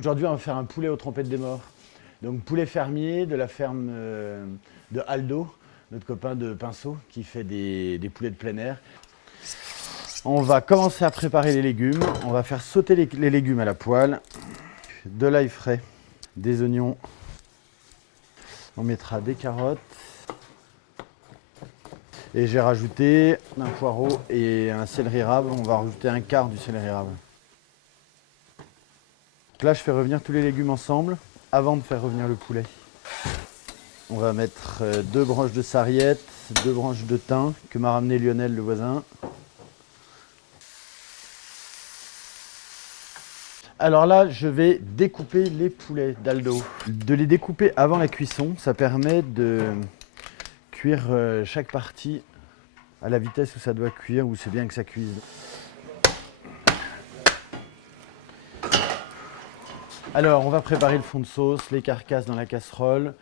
Aujourd'hui, on va faire un poulet aux trompettes des morts. Donc poulet fermier de la ferme de Aldo, notre copain de Pinceau, qui fait des poulets de plein air. On va commencer à préparer les légumes. On va faire sauter les légumes à la poêle. De l'ail frais, des oignons. On mettra des carottes. Et j'ai rajouté un poireau et un céleri rave. On va rajouter un quart du céleri rave. Là, je fais revenir tous les légumes ensemble avant de faire revenir le poulet. On va mettre 2 branches de sarriette, 2 branches de thym que m'a ramené Lionel, le voisin. Alors là, je vais découper les poulets d'Aldo. De les découper avant la cuisson, ça permet de cuire chaque partie à la vitesse où ça doit cuire, où c'est bien que ça cuise. Alors, on va préparer le fond de sauce, les carcasses dans la casserole,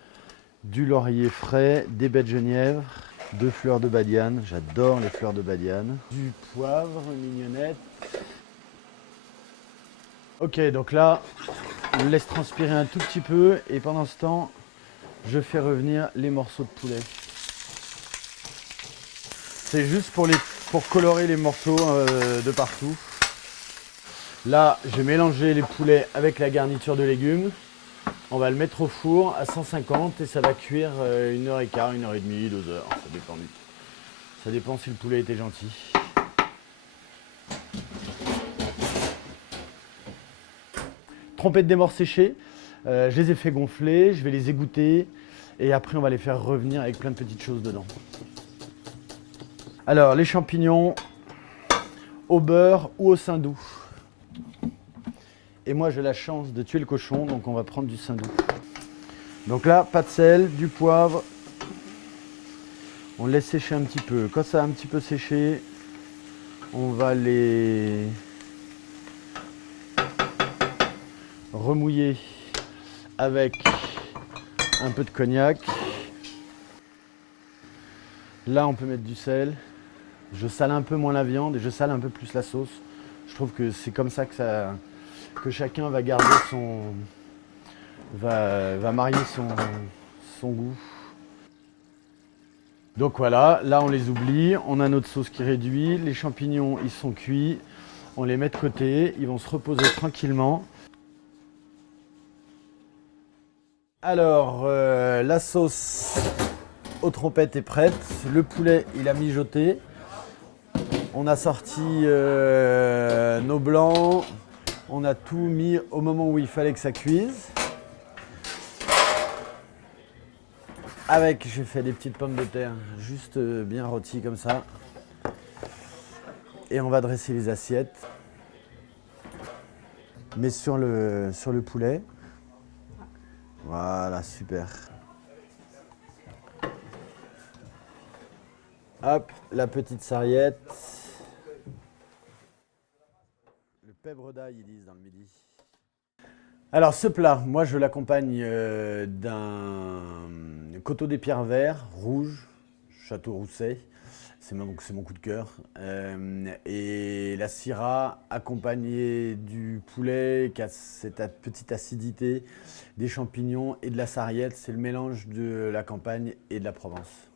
du laurier frais, des baies de genièvre, 2 fleurs de badiane, j'adore les fleurs de badiane, du poivre, une mignonnette. Ok, donc là, on laisse transpirer un tout petit peu et pendant ce temps, je fais revenir les morceaux de poulet. C'est juste pour colorer les morceaux de partout. Là, j'ai mélangé les poulets avec la garniture de légumes. On va le mettre au four à 150 et ça va cuire 1h15, 1h30, 2 heures. Ça dépend si le poulet était gentil. Trompettes des morts séchées. Je les ai fait gonfler, je vais les égoutter et après on va les faire revenir avec plein de petites choses dedans. Alors, les champignons au beurre ou au saindoux. Et moi, j'ai la chance de tuer le cochon, donc on va prendre du saindoux. Donc là, pas de sel, du poivre. On laisse sécher un petit peu. Quand ça a un petit peu séché, on va les remouiller avec un peu de cognac. Là, on peut mettre du sel. Je sale un peu moins la viande et je sale un peu plus la sauce. Je trouve que c'est comme ça que chacun va garder va marier son goût. Donc voilà, là on les oublie, on a notre sauce qui réduit, les champignons ils sont cuits, on les met de côté, ils vont se reposer tranquillement. Alors la sauce aux trompettes est prête, le poulet il a mijoté, on a sorti nos blancs, on a tout mis au moment où il fallait que ça cuise. Avec, j'ai fait des petites pommes de terre, juste bien rôties comme ça. Et on va dresser les assiettes. Mais sur le poulet. Voilà, super. Hop, la petite sarriette. Le pèbre d'ail, ils disent dans le midi. Alors ce plat, moi je l'accompagne d'un coteau des pierres verts, rouge, Château Rousset, c'est mon coup de cœur. Et la syrah accompagnée du poulet qui a cette petite acidité, des champignons et de la sarriette, c'est le mélange de la campagne et de la Provence.